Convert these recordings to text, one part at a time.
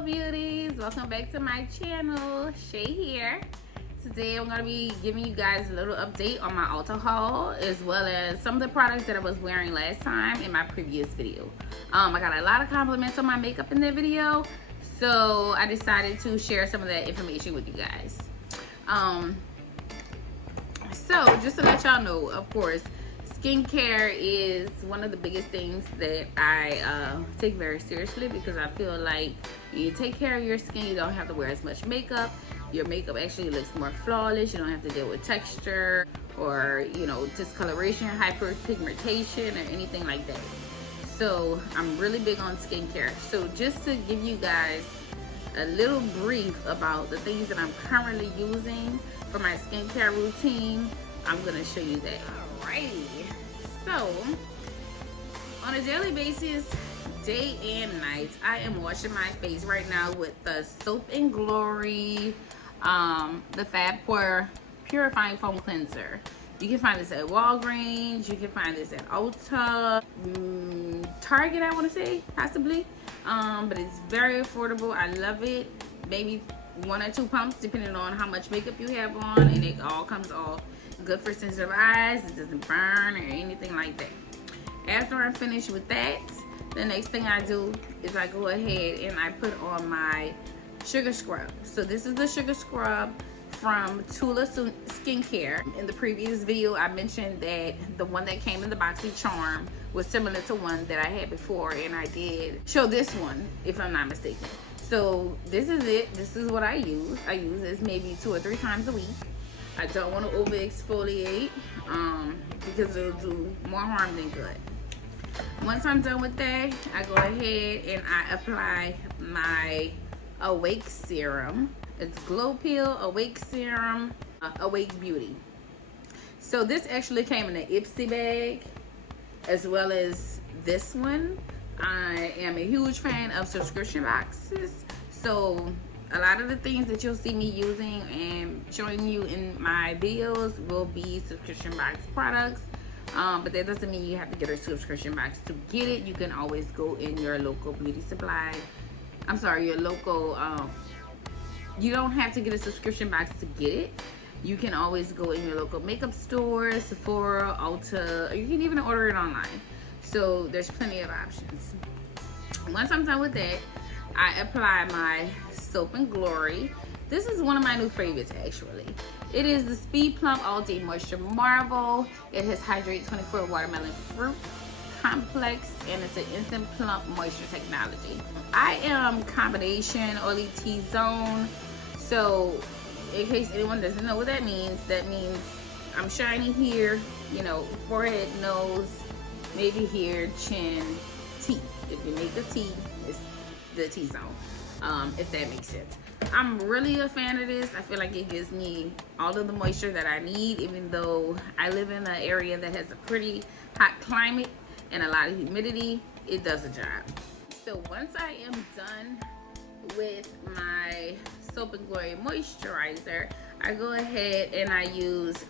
Hello beauties, welcome back to my channel. Shay here. Today I'm going to be giving you guys a little update on my Ulta haul, as well as some of the products that I was wearing last time in my previous video. I got a lot of compliments on my makeup in that video, so I decided to share some of that information with you guys. So just to let y'all know, of course, skincare is one of the biggest things that I take very seriously, because I feel like when you take care of your skin, you don't have to wear as much makeup. Your makeup actually looks more flawless. You don't have to deal with texture or, you know, discoloration, hyperpigmentation, or anything like that. So I'm really big on skincare. So just to give you guys a little brief about the things that I'm currently using for my skincare routine, I'm gonna show you that. Alrighty. So on a daily basis, day and night, I am washing my face right now with the Soap and Glory, the Fab Pore Purifying Foam Cleanser. You can find this at Walgreens. You can find this at Ulta, Target, I want to say, possibly. But it's very affordable. I love it. Maybe 1 or 2 pumps, depending on how much makeup you have on, and it all comes off. Good for sensitive eyes. It doesn't burn or anything like that. After I'm finished with that, the next thing I do is I go ahead and I put on my sugar scrub. So this is the sugar scrub from Tula Skincare. In the previous video, I mentioned that the one that came in the BoxyCharm was similar to one that I had before, and I did show this one, if I'm not mistaken. So this is it. This is what I use. I use this maybe 2 or 3 times a week. I don't want to over exfoliate because it'll do more harm than good. Once I'm done with that, I go ahead and I apply my Awake Serum. It's Glow Peel Awake Serum, Awake Beauty. So this actually came in an Ipsy bag, as well as this one. I am a huge fan of subscription boxes, so a lot of the things that you'll see me using and showing you in my videos will be subscription box products. But that doesn't mean you have to get a subscription box to get it. You can always go in your local beauty supply. I'm sorry, your local, you don't have to get a subscription box to get it. You can always go in your local makeup store, Sephora, Ulta, or you can even order it online. So there's plenty of options. Once I'm done with that, I apply my Soap and Glory. This is one of my new favorites, actually. It is the Speed Plump All Day Moisture Marble. It has Hydrate 24 Watermelon Fruit Complex, and it's an instant plump moisture technology. I am combination oily T-zone. So in case anyone doesn't know what that means I'm shiny here, you know, forehead, nose, maybe here, chin, teeth. If you make a T, it's the T-zone, if that makes sense. I'm really a fan of this. I feel like it gives me all of the moisture that I need, even though I live in an area that has a pretty hot climate and a lot of humidity. It does a job. So once I am done with my Soap and Glory moisturizer, I go ahead and I use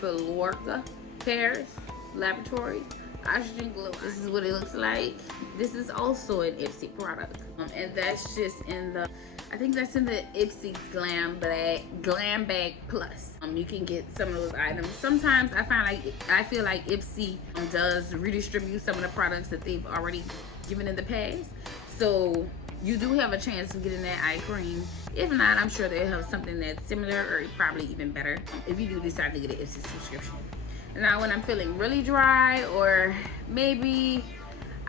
Filorga Paris Laboratories Oxygen Glow. This is what it looks like. This is also an Ipsy product, and that's just in the, I think that's in the Ipsy Glam Bag Plus. You can get some of those items. Sometimes I feel like Ipsy does redistribute some of the products that they've already given in the past, so you do have a chance of getting that eye cream. If not, I'm sure they'll have something that's similar, or probably even better, if you do decide to get an Ipsy subscription. Now when I'm feeling really dry, or maybe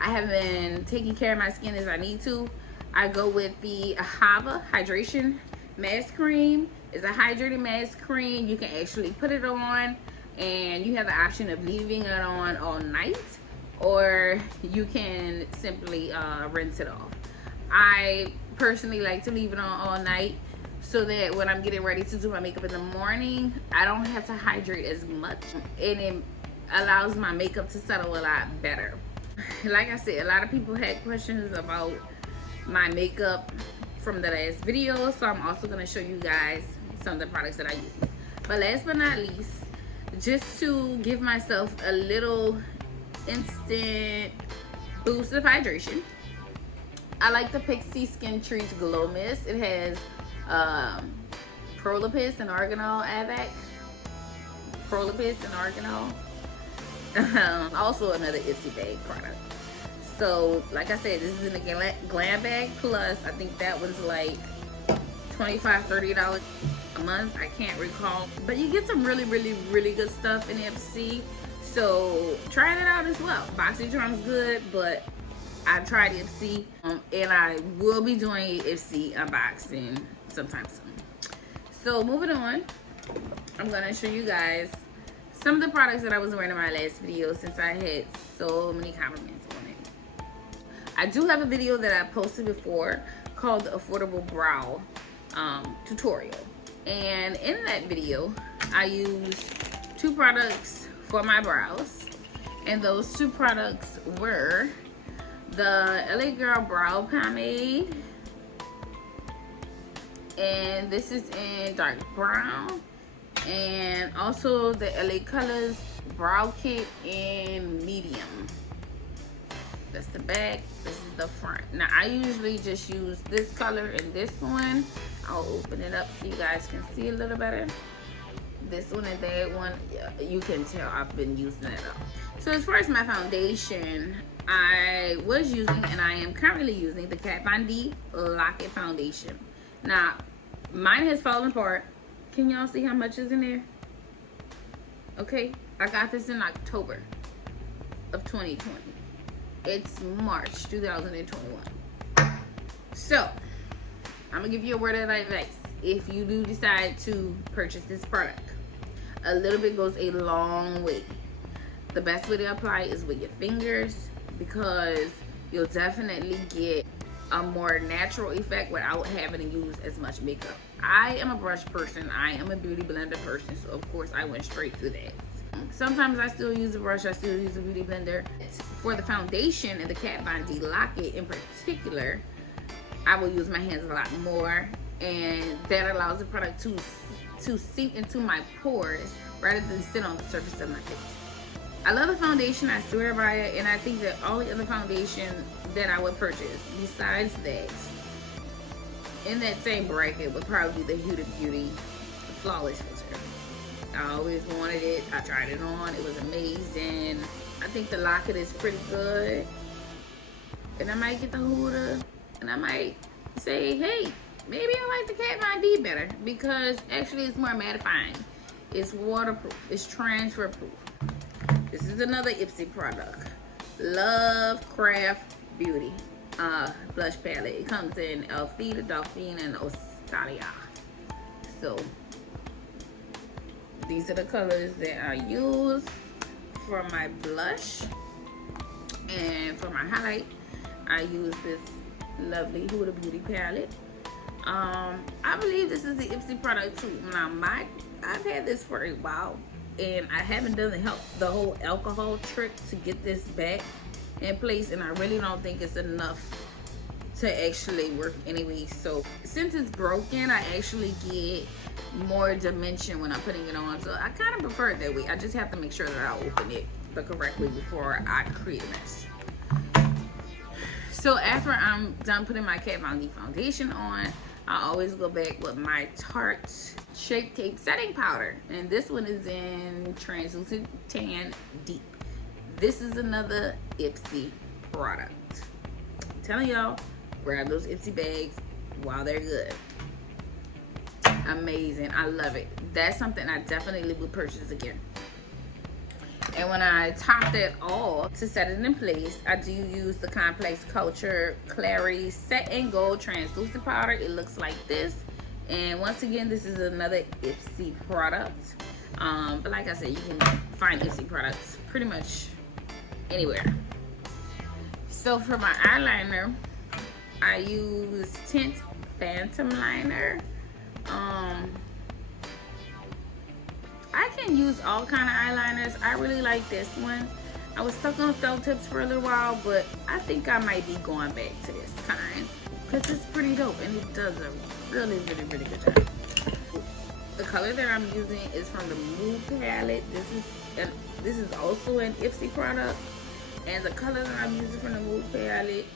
I haven't been taking care of my skin as I need to, I go with the Ahava Hydration Mask Cream. It's a hydrating mask cream. You can actually put it on, and you have the option of leaving it on all night, or you can simply rinse it off. I personally like to leave it on all night, so that when I'm getting ready to do my makeup in the morning, I don't have to hydrate as much, and it allows my makeup to settle a lot better. Like I said, a lot of people had questions about my makeup from the last video, so I'm also going to show you guys some of the products that I use. But last but not least, just to give myself a little instant boost of hydration. I like the Pixi Skin Treats Glow Mist. It has Prolapis and Arganol Avec. Prolapis and Arganol. Also another Ipsy bag product. So, like I said, this is in a Glam Bag Plus. I think that was like $25, $30 a month. I can't recall. But you get some really, really, really good stuff in Ipsy. So, try it out as well. BoxyCharm's good, but I tried Ipsy. And I will be doing Ipsy unboxing sometime soon. So, moving on. I'm going to show you guys some of the products that I was wearing in my last video since I had so many compliments on it. I do have a video that I posted before called the Affordable Brow tutorial. And in that video, I used 2 products for my brows. And those 2 products were the LA Girl Brow Pomade. And this is in dark brown. And also the LA Colors Brow Kit in medium. That's the back, this is the front. Now I usually just use this color and this one. I'll open it up so you guys can see a little better. This one and that one, yeah, you can tell I've been using it up. So as far as my foundation, I was using and I am currently using the Kat Von D Lock-It Foundation. Now mine has fallen apart. Can y'all see how much is in there? Okay, I got this in October of 2020. It's March 2021. So, I'm gonna give you a word of advice. If you do decide to purchase this product, a little bit goes a long way. The best way to apply is with your fingers because you'll definitely get a more natural effect without having to use as much makeup. I am a brush person. I am a beauty blender person, so of course I went straight through that. Sometimes I still use a brush, I still use a beauty blender. For the foundation and the Kat Von D Lock-It in particular, I will use my hands a lot more, and that allows the product to sink into my pores rather than sit on the surface of my face. I love the foundation, I swear by it, and I think that all the other foundation that I would purchase besides that in that same bracket would probably be the Huda Beauty Flawless Filter. I always wanted it. I tried it on. It was amazing. I think the Lock-It is pretty good. And I might get the Huda, and I might say, hey, maybe I like the Kat Von D better because actually it's more mattifying. It's waterproof. It's transfer proof. This is another Ipsy product. Love Craft Beauty blush palette. It comes in Elfida, Dauphine, and Australia. So these are the colors that I use for my blush, and for my highlight I use this lovely Huda Beauty palette. I believe this is the Ipsy product too. Now I've had this for a while, and I haven't done the whole alcohol trick to get this back in place, and I really don't think it's enough to actually work anyway. So since it's broken, I actually get more dimension when I'm putting it on, so I kind of prefer it that way. I just have to make sure that I open it the correct way before I create a mess. So after I'm done putting my Kat Von D foundation on, I always go back with my Tarte Shape Tape setting powder, and this one is in Translucent Tan Deep. This is another Ipsy product. I'm telling y'all, grab those Ipsy bags while they're good. Amazing. I love it. That's something I definitely would purchase again. And when I top that all to set it in place, I do use the Complex Culture Clary Set and Gold Translucent Powder. It looks like this. And once again, this is another Ipsy product. But like I said, you can find Ipsy products pretty much anywhere. So for my eyeliner, I use Tint Phantom Liner. I can use all kind of eyeliners. I really like this one. I was stuck on felt tips for a little while, but I think I might be going back to this kind because it's pretty dope and it does a really, really, really good job. The color that I'm using is from the Mood palette. This is also an Ipsy product, And the colors that I'm using from the Mood palette,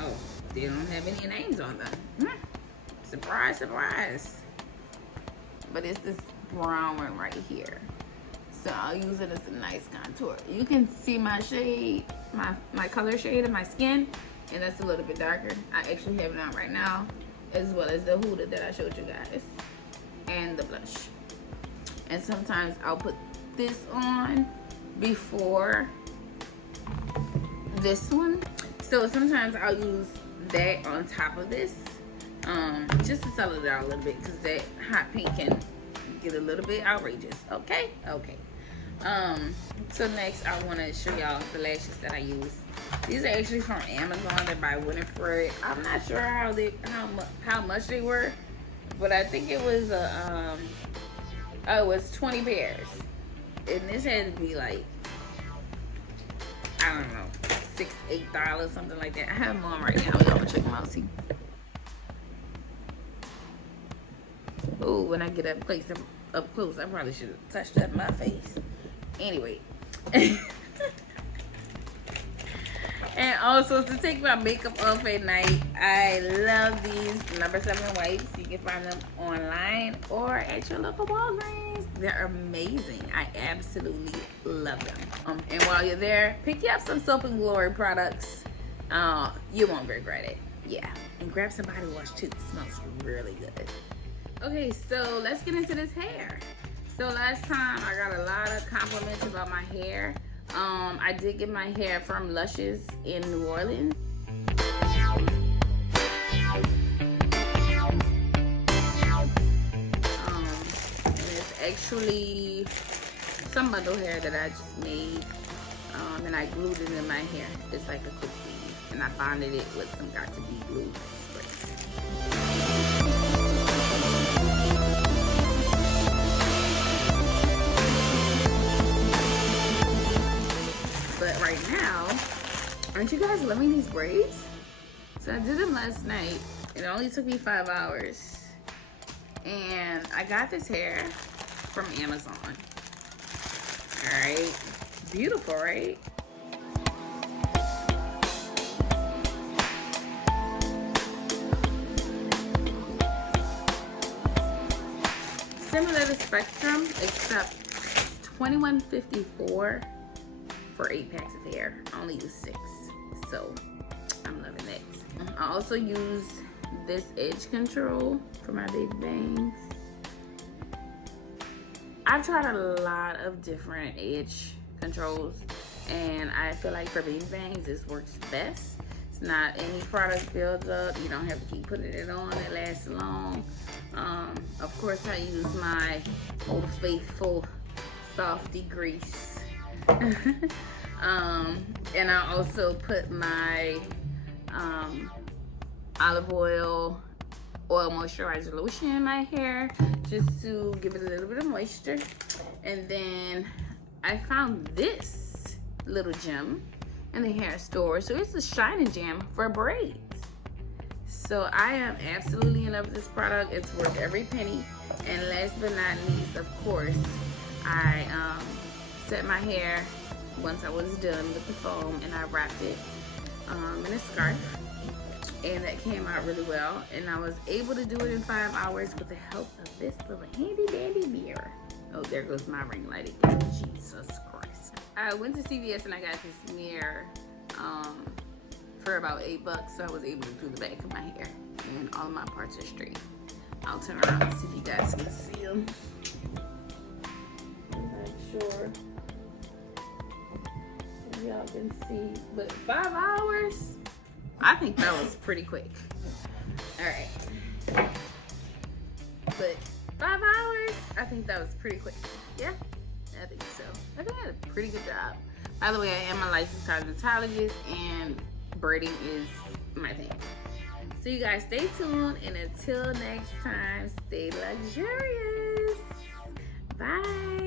oh, they don't have any names on them. Surprise, surprise. But it's this brown one right here. So I'll use it as a nice contour. You can see my shade, my color shade of my skin, and that's a little bit darker. I actually have it on right now, as well as the Huda that I showed you guys, and the blush. And sometimes I'll put this on before this one. So sometimes I'll use that on top of this, just to settle it out a little bit, because that hot pink can get a little bit outrageous. Okay. So next I want to show y'all the lashes that I use. These are actually from Amazon. They're by Winifred. I'm not sure how much they were, but I think it was it was 20 pairs, and this had to be like, I don't know, $6, $8, something like that. I have them on right now. Y'all wanna check them out? See. Oh, when I get up close, I probably should have touched up my face. Anyway. And also, to take my makeup off at night, I love these No. 7 wipes. You can find them online or at your local Walgreens. They're amazing. I absolutely love them. And while you're there, pick you up some Soap and Glory products. You won't regret it. Yeah. And grab some body wash too. It smells really good. Okay, so let's get into this hair. So last time I got a lot of compliments about my hair. I did get my hair from Luscious in New Orleans. And it's actually some bundle hair that I just made, and I glued it in my hair. It's like a cookie, and I bonded it with some Got2b glue spray. But right now, aren't you guys loving these braids? So I did them last night. It only took me 5 hours. And I got this hair from Amazon. All right, beautiful, right? Similar to Spectrum, except $21.54 for 8 packs of hair. I only use 6, so I'm loving it. I also use this edge control for my baby bangs. I've tried a lot of different edge controls, and I feel like for baby bangs this works best. It's not any product builds up. You don't have to keep putting it on. It lasts long. Of course, I use my Old Faithful Softy Grease. And I also put my olive oil moisturizer lotion in my hair just to give it a little bit of moisture. And then I found this little gem in the hair store. So it's a shining gem for braids. So I am absolutely in love with this product. It's worth every penny. And last but not least, of course, I set my hair once I was done with the foam, and I wrapped it in a scarf, and that came out really well. And I was able to do it in 5 hours with the help of this little handy dandy mirror. Oh, there goes my ring light again. Jesus Christ. I went to CVS and I got this mirror for about $8, so I was able to do the back of my hair, and all of my parts are straight. I'll turn around and see if you guys can see them. I'm not sure if y'all can see, but 5 hours? I think that was pretty quick. All right. But 5 hours? I think that was pretty quick. Yeah, I think so. I think I did a pretty good job. By the way, I am a licensed cosmetologist, and braiding is my thing. So you guys stay tuned, and until next time, stay luxurious. Bye.